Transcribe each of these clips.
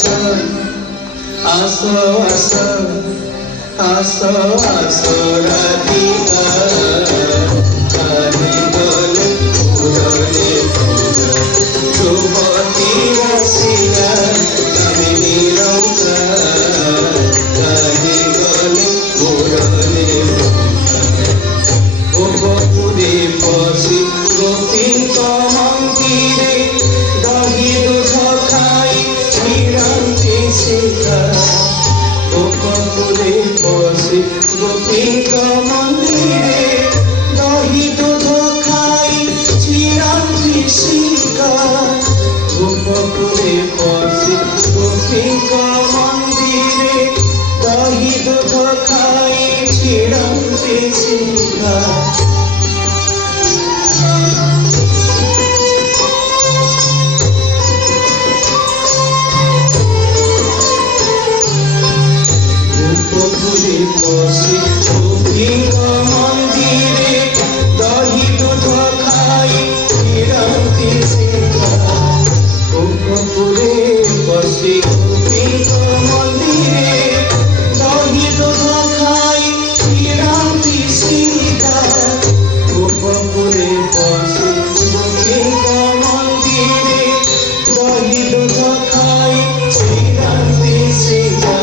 আসো আসো আসো আসো রাধিকা কানে দোলে উড়োলে যুবতী রসিয়া কামিনী নৌকা কানে দোলে উড়োলে গোপপুরে বসি গোপীন মন্দিরে দহি দুধ খাই চিরান্তি শিখা গোপপুরে বসি গোপীন মন্দিরে দহি দুধ খাই চিরান্তি শিখা গোপপুরে বসি গোপীন মন্দিরে দহি দুধ খাই চিরান্তি শিখা বসি গোপীন মন্দিরে দহি দুধ খাই চিরান্তি শিখা গোপপুরে বসি গোপীন মন্দিরে দহি দুধ খাই চিরান্তি শিখা গোপপুরে বসি গোপীন মন্দিরে দহি দুধ খাই চিরান্তি শিখা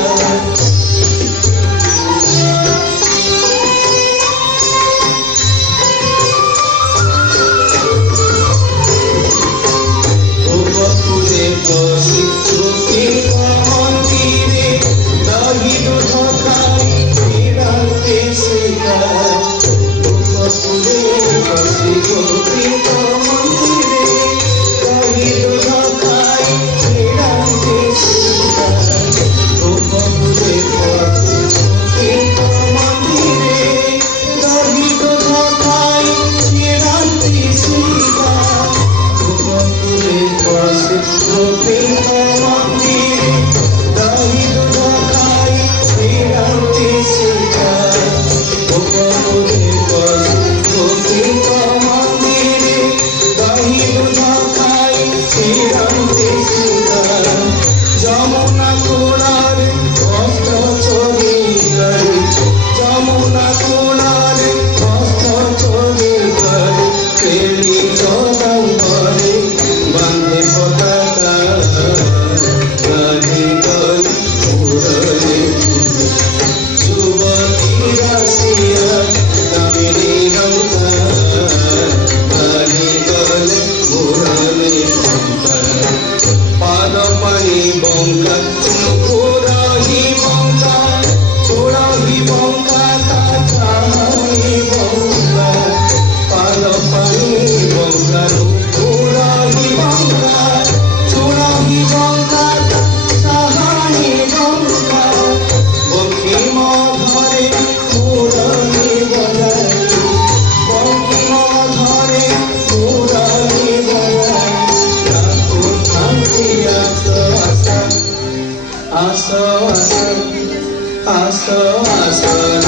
বসি গোপীন মন্দিরে দহি দুধ খাই চিরান্তি শিখা গোপপুরে বসি গোপীন মন্দিরে দহি দুধ খাই চিরান্তি শিখা গোপপুরে বসি গোপীন মন্দিরে দহি দুধ খাই চিরান্তি শিখা গোপপুরে বসি গোপীন মন্দিরে দহি দুধ খাই চিরান্তি শিখা গোপপুরে বসি গোপীন মন্দিরে দহি দুধ খাই চিরান্তি শিখা যমুনা কোলার বস্ত্র চোরি করে যমুনা কোলার বস্ত্র চোরি করে প্রেমী চৌদম্বরে বাঁধে পতাকা কানে দোলে উড়োলে যুবতী রসিয়া কামিনী নৌকা কানে দোলে উড়োলে পাদ পানি বঙ্কা চুড়াহি বঙ্কা চুড়াহি বঙ্কা তাছাহি বঙ্কা পাদ পানি বঙ্কা চুড়াহি বঙ্কা চুড়াহি বঙ্কা তাছাহি বঙ্কা বঙ্কিম ধরে মুরলী বজাই বঙ্কিম ধরে মুরলী বজাই ঠাকুর শান্তি আসো আসো আসো আসো আসো